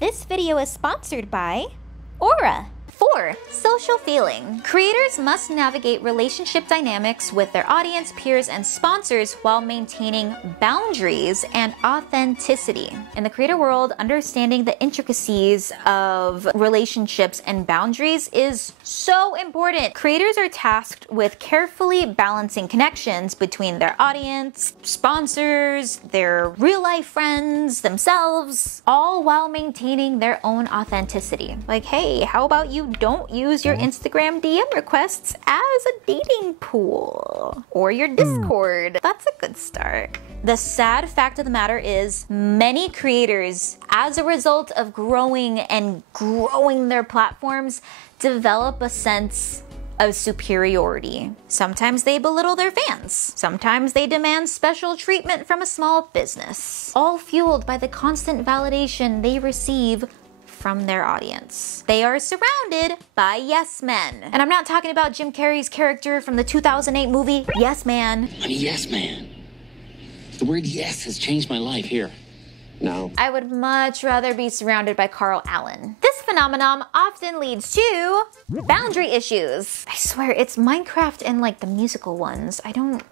This video is sponsored by Aura. 4. Social feeling. Creators must navigate relationship dynamics with their audience, peers, and sponsors while maintaining boundaries and authenticity. In the creator world, understanding the intricacies of relationships and boundaries is so important. Creators are tasked with carefully balancing connections between their audience, sponsors, their real-life friends, themselves, all while maintaining their own authenticity. Like, hey, how about you don't use your Instagram DM requests as a dating pool or your Discord? That's a good start. The sad fact of the matter is many creators, as a result of growing their platforms, develop a sense of superiority. Sometimes they belittle their fans. Sometimes they demand special treatment from a small business, all fueled by the constant validation they receive from their audience. They are surrounded by yes men. And I'm not talking about Jim Carrey's character from the 2008 movie, Yes Man. I'm a yes man. The word yes has changed my life here. No. I would much rather be surrounded by Carl Allen. This phenomenon often leads to boundary issues. I swear, it's Minecraft and like the musical ones. I don't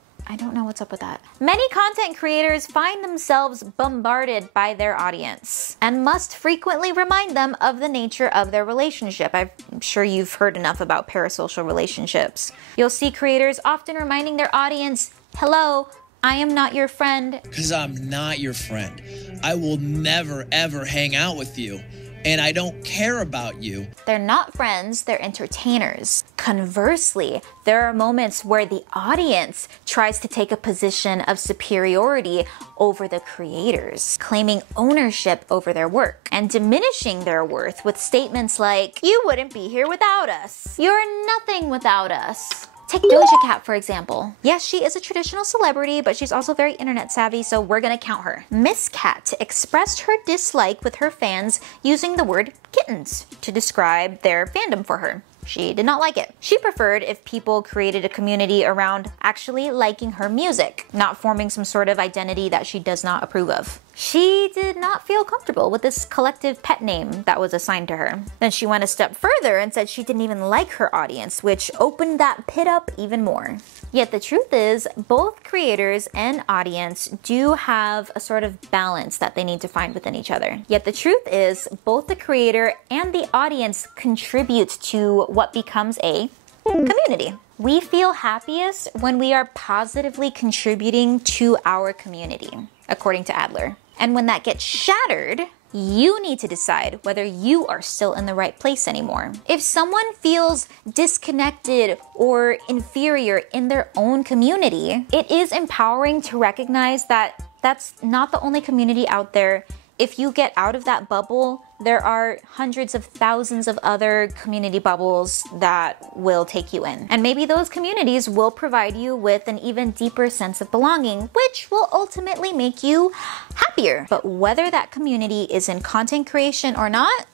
know what's up with that. Many content creators find themselves bombarded by their audience and must frequently remind them of the nature of their relationship. I'm sure you've heard enough about parasocial relationships. You'll see creators often reminding their audience, hello, I am not your friend. Because I'm not your friend. I will never, ever hang out with you. And I don't care about you. They're not friends, they're entertainers. Conversely, there are moments where the audience tries to take a position of superiority over the creators, claiming ownership over their work and diminishing their worth with statements like, you wouldn't be here without us. You're nothing without us. Take Doja Cat, for example. Yes, she is a traditional celebrity, but she's also very internet savvy, so we're gonna count her. Miss Cat expressed her dislike with her fans using the word kittens to describe their fandom for her. She did not like it. She preferred if people created a community around actually liking her music, not forming some sort of identity that she does not approve of. She did not feel comfortable with this collective pet name that was assigned to her. Then she went a step further and said she didn't even like her audience, which opened that pit up even more. Yet the truth is, both creators and audience do have a sort of balance that they need to find within each other. Yet the truth is, both the creator and the audience contribute to what becomes a community. We feel happiest when we are positively contributing to our community, according to Adler. And when that gets shattered, you need to decide whether you are still in the right place anymore. If someone feels disconnected or inferior in their own community, it is empowering to recognize that that's not the only community out there. If you get out of that bubble, there are hundreds of thousands of other community bubbles that will take you in. And maybe those communities will provide you with an even deeper sense of belonging, which will ultimately make you happier. But whether that community is in content creation or not,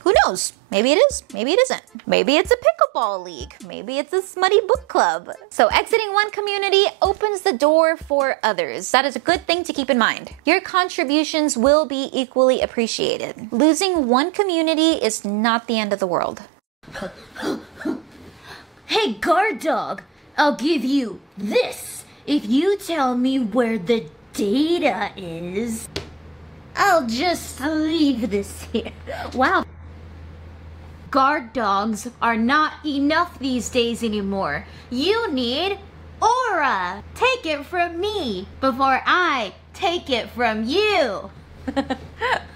who knows? Maybe it is, maybe it isn't. Maybe it's a pickleball league. Maybe it's a smutty book club. So exiting one community opens the door for others. That is a good thing to keep in mind. Your contributions will be equally appreciated. Losing one community is not the end of the world. Hey, guard dog, I'll give you this if you tell me where the data is. I'll just leave this here. Wow. Guard dogs are not enough these days anymore. You need Aura. Take it from me before I take it from you.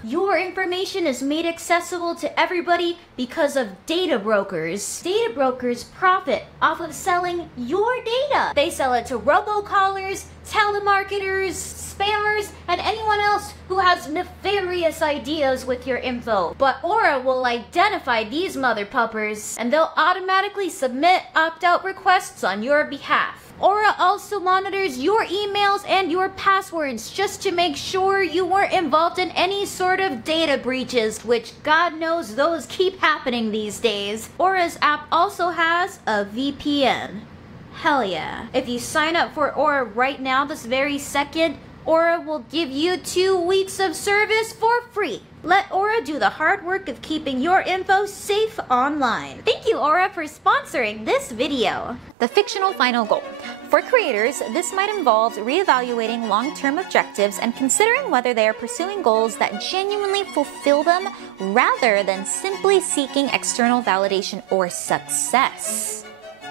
Your information is made accessible to everybody because of data brokers. Data brokers profit off of selling your data. They sell it to robocallers, telemarketers, spammers, and anyone else who has nefarious ideas with your info. But Aura will identify these mother puppers, and they'll automatically submit opt-out requests on your behalf. Aura also monitors your emails and your passwords just to make sure you weren't involved in any sort of data breaches, which God knows those keep happening these days. Aura's app also has a VPN. Hell yeah. If you sign up for Aura right now, this very second, Aura will give you 2 weeks of service for free. Let Aura do the hard work of keeping your info safe online. Thank you, Aura, for sponsoring this video. The fictional final goal. For creators, this might involve reevaluating long-term objectives and considering whether they are pursuing goals that genuinely fulfill them rather than simply seeking external validation or success.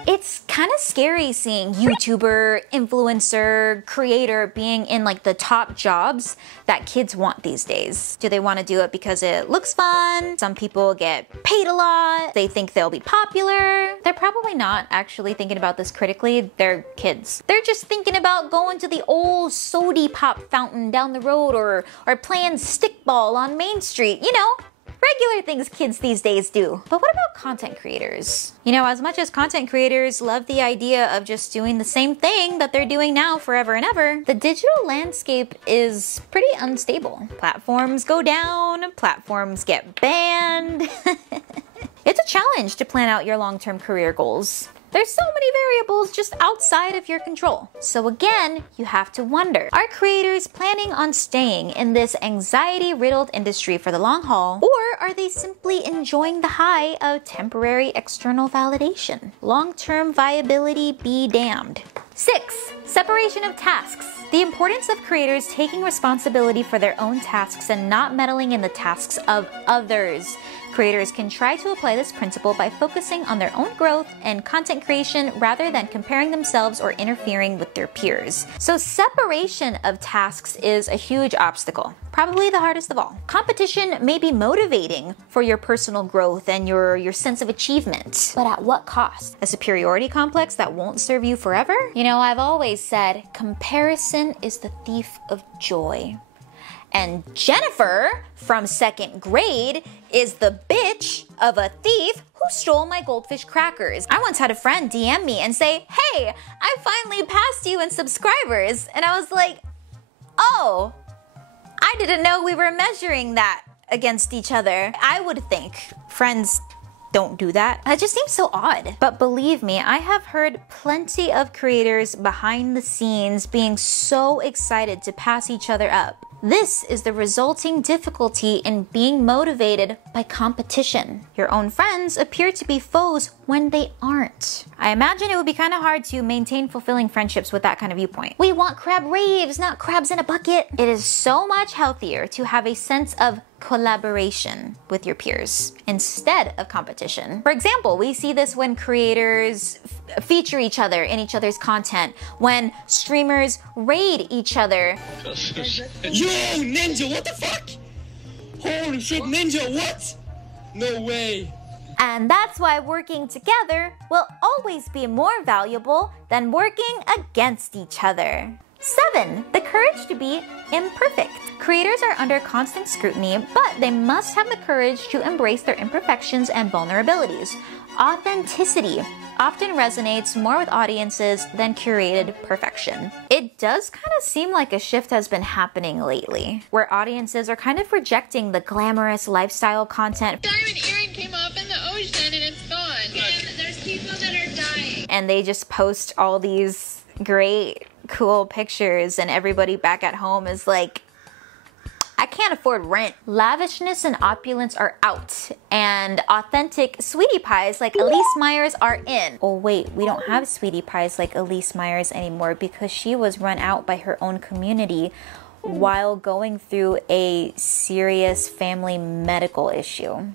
It's kind of scary seeing YouTuber, influencer, creator being in like the top jobs that kids want these days. Do they want to do it because it looks fun? Some people get paid a lot. They think they'll be popular. They're probably not actually thinking about this critically. They're kids. They're just thinking about going to the old sody pop fountain down the road or playing stickball on Main Street, you know? Regular things kids these days do. But what about content creators? You know, as much as content creators love the idea of just doing the same thing that they're doing now forever and ever, the digital landscape is pretty unstable. Platforms go down, platforms get banned. It's a challenge to plan out your long-term career goals. There's so many variables just outside of your control. So again, you have to wonder, are creators planning on staying in this anxiety-riddled industry for the long haul, or are they simply enjoying the high of temporary external validation? Long-term viability be damned. 6. Separation of tasks. The importance of creators taking responsibility for their own tasks and not meddling in the tasks of others. Creators can try to apply this principle by focusing on their own growth and content creation rather than comparing themselves or interfering with their peers. So separation of tasks is a huge obstacle, probably the hardest of all. Competition may be motivating for your personal growth and your sense of achievement, but at what cost? A superiority complex that won't serve you forever? You know, I've always said comparison is the thief of joy. And Jennifer from 2nd grade is the bitch of a thief who stole my goldfish crackers. I once had a friend DM me and say, "Hey, I finally passed you in subscribers." And I was like, oh, I didn't know we were measuring that against each other. I would think friends don't do that. That just seems so odd. But believe me, I have heard plenty of creators behind the scenes being so excited to pass each other up. This is the resulting difficulty in being motivated by competition. Your own friends appear to be foes when they aren't. I imagine it would be kind of hard to maintain fulfilling friendships with that kind of viewpoint. We want crab raves, not crabs in a bucket. It is so much healthier to have a sense of collaboration with your peers instead of competition. For example, we see this when creators feature each other in each other's content, when streamers raid each other. Yo, Ninja, what the fuck? Holy shit, Ninja, what? No way. And that's why working together will always be more valuable than working against each other. 7. The courage to be imperfect. Creators are under constant scrutiny, but they must have the courage to embrace their imperfections and vulnerabilities. Authenticity often resonates more with audiences than curated perfection. It does kind of seem like a shift has been happening lately, where audiences are kind of rejecting the glamorous lifestyle content. Diamond earring came up in the ocean and it's gone. And there's people that are dying. And they just post all these great, cool pictures, and everybody back at home is like, I can't afford rent. Lavishness and opulence are out, and authentic sweetie pies like Elise Myers are in. Oh wait, we don't have sweetie pies like Elise Myers anymore because she was run out by her own community while going through a serious family medical issue.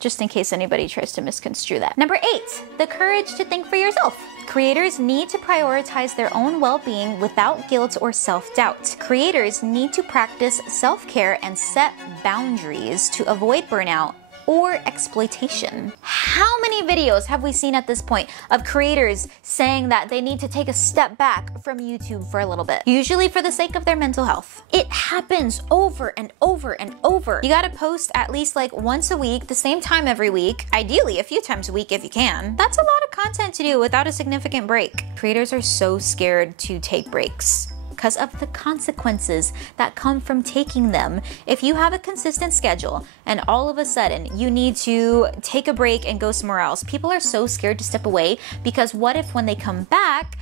Just in case anybody tries to misconstrue that. Number 8, the courage to think for yourself. Creators need to prioritize their own well-being without guilt or self-doubt. Creators need to practice self-care and set boundaries to avoid burnout or exploitation. How many videos have we seen at this point of creators saying that they need to take a step back from YouTube for a little bit, usually for the sake of their mental health? It happens over and over and over. You gotta post at least like once a week, the same time every week, ideally a few times a week if you can. That's a lot of content to do without a significant break. Creators are so scared to take breaks. because of the consequences that come from taking them. If you have a consistent schedule and all of a sudden you need to take a break and go somewhere else, people are so scared to step away because what if when they come back,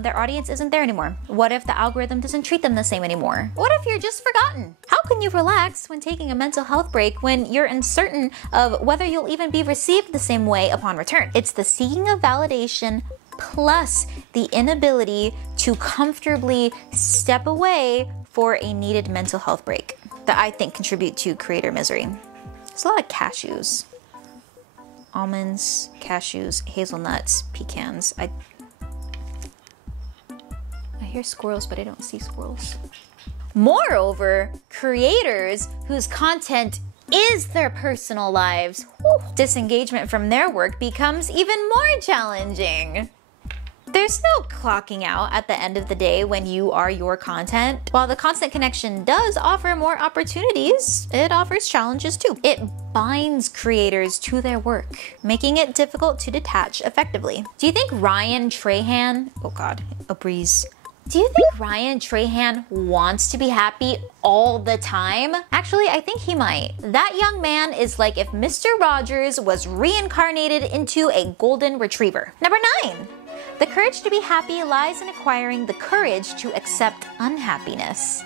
their audience isn't there anymore? What if the algorithm doesn't treat them the same anymore? What if you're just forgotten? How can you relax when taking a mental health break when you're uncertain of whether you'll even be received the same way upon return? It's the seeking of validation plus the inability to comfortably step away for a needed mental health break that I think contribute to creator misery. There's a lot of cashews. Almonds, cashews, hazelnuts, pecans. I hear squirrels, but I don't see squirrels. Moreover, creators whose content is their personal lives, disengagement from their work becomes even more challenging. There's no clocking out at the end of the day when you are your content. While the constant connection does offer more opportunities, it offers challenges too. It binds creators to their work, making it difficult to detach effectively. Do you think Ryan Trahan, oh god, a breeze. Do you think Ryan Trahan wants to be happy all the time? Actually, I think he might. That young man is like if Mr. Rogers was reincarnated into a golden retriever. Number 9. The courage to be happy lies in acquiring the courage to accept unhappiness.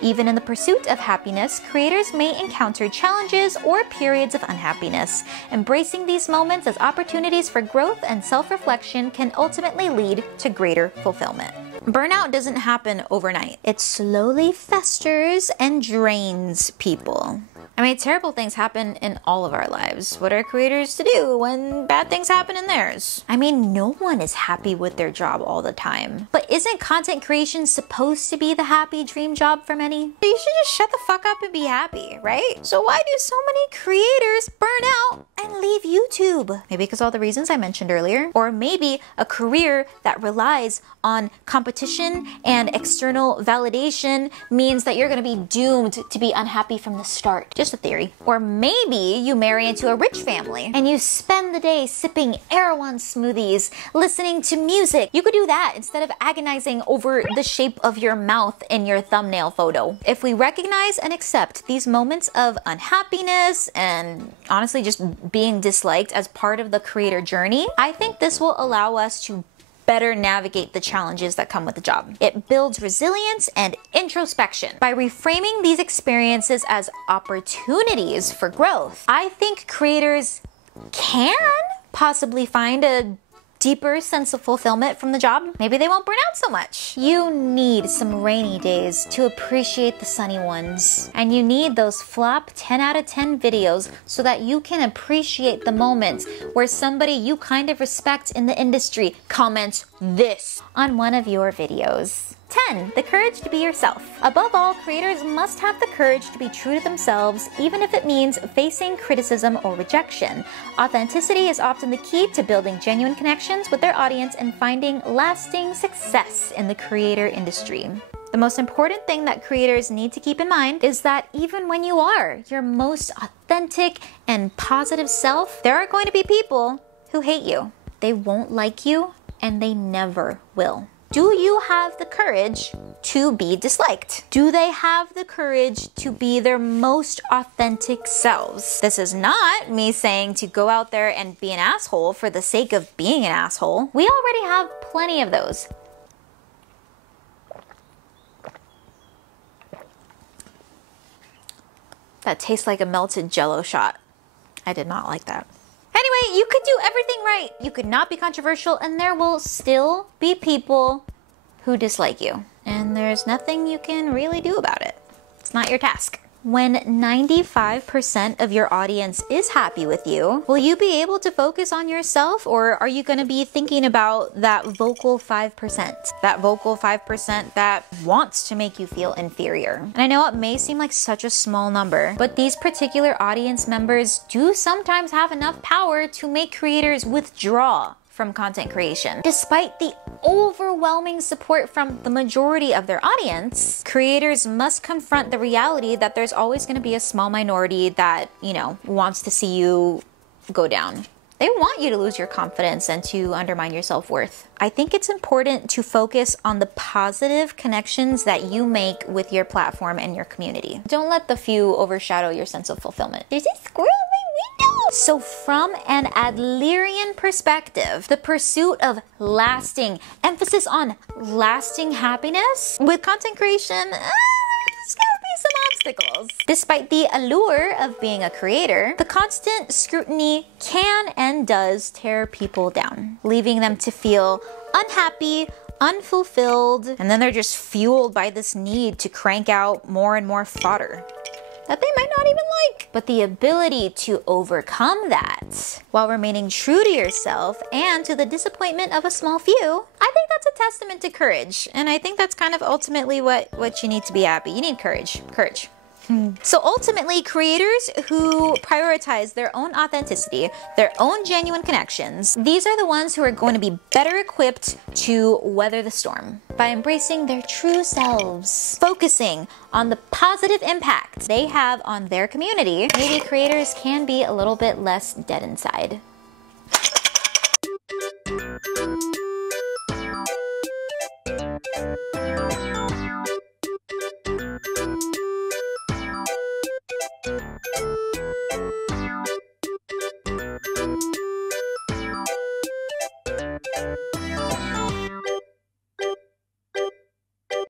Even in the pursuit of happiness, creators may encounter challenges or periods of unhappiness. Embracing these moments as opportunities for growth and self-reflection can ultimately lead to greater fulfillment. Burnout doesn't happen overnight. It slowly festers and drains people. I mean, terrible things happen in all of our lives. What are creators to do when bad things happen in theirs? I mean, no one is happy with their job all the time. But isn't content creation supposed to be the happy dream job for many? You should just shut the fuck up and be happy, right? So why do so many creators burn out and leave YouTube? Maybe because all the reasons I mentioned earlier. Or maybe a career that relies on competition and external validation means that you're gonna be doomed to be unhappy from the start. Just a theory. Or maybe you marry into a rich family and you spend the day sipping Erewhon smoothies, listening to music. You could do that instead of agonizing over the shape of your mouth in your thumbnail photo. If we recognize and accept these moments of unhappiness and honestly just being disliked as part of the creator journey, I think this will allow us to better navigate the challenges that come with the job. It builds resilience and introspection. By reframing these experiences as opportunities for growth, I think creators can possibly find a deeper sense of fulfillment from the job. Maybe they won't burn out so much. You need some rainy days to appreciate the sunny ones. And you need those flop 10 out of 10 videos so that you can appreciate the moments where somebody you kind of respect in the industry comments this on one of your videos. 10. The courage to be yourself. Above all, creators must have the courage to be true to themselves, even if it means facing criticism or rejection. Authenticity is often the key to building genuine connections with their audience and finding lasting success in the creator industry. The most important thing that creators need to keep in mind is that even when you are your most authentic and positive self, there are going to be people who hate you. They won't like you, and they never will. Do you have the courage to be disliked? Do they have the courage to be their most authentic selves? This is not me saying to go out there and be an asshole for the sake of being an asshole. We already have plenty of those. That tastes like a melted Jell-O shot. I did not like that. Anyway, you could do everything right. You could not be controversial, and there will still be people who dislike you. And there's nothing you can really do about it. It's not your task. When 95% of your audience is happy with you, will you be able to focus on yourself, or are you going to be thinking about that vocal 5%? That vocal 5% that wants to make you feel inferior. And I know it may seem like such a small number, but these particular audience members do sometimes have enough power to make creators withdraw from content creation. Despite the overwhelming support from the majority of their audience, creators must confront the reality that there's always going to be a small minority that, wants to see you go down. They want you to lose your confidence and to undermine your self-worth. I think it's important to focus on the positive connections that you make with your platform and your community. Don't let the few overshadow your sense of fulfillment. There's a squirrel in my window! So from an Adlerian perspective, the pursuit of lasting, emphasis on lasting happiness with content creation, there's gotta be some obstacles. Despite the allure of being a creator, the constant scrutiny can and does tear people down, leaving them to feel unhappy, unfulfilled, and then they're just fueled by this need to crank out more and more fodder that they might not even like. But the ability to overcome that while remaining true to yourself and to the disappointment of a small few, I think that's a testament to courage. And I think that's kind of ultimately what you need to be happy. You need courage. Courage. So ultimately, creators who prioritize their own authenticity, their own genuine connections, these are the ones who are going to be better equipped to weather the storm by embracing their true selves, focusing on the positive impact they have on their community. Maybe creators can be a little bit less dead inside.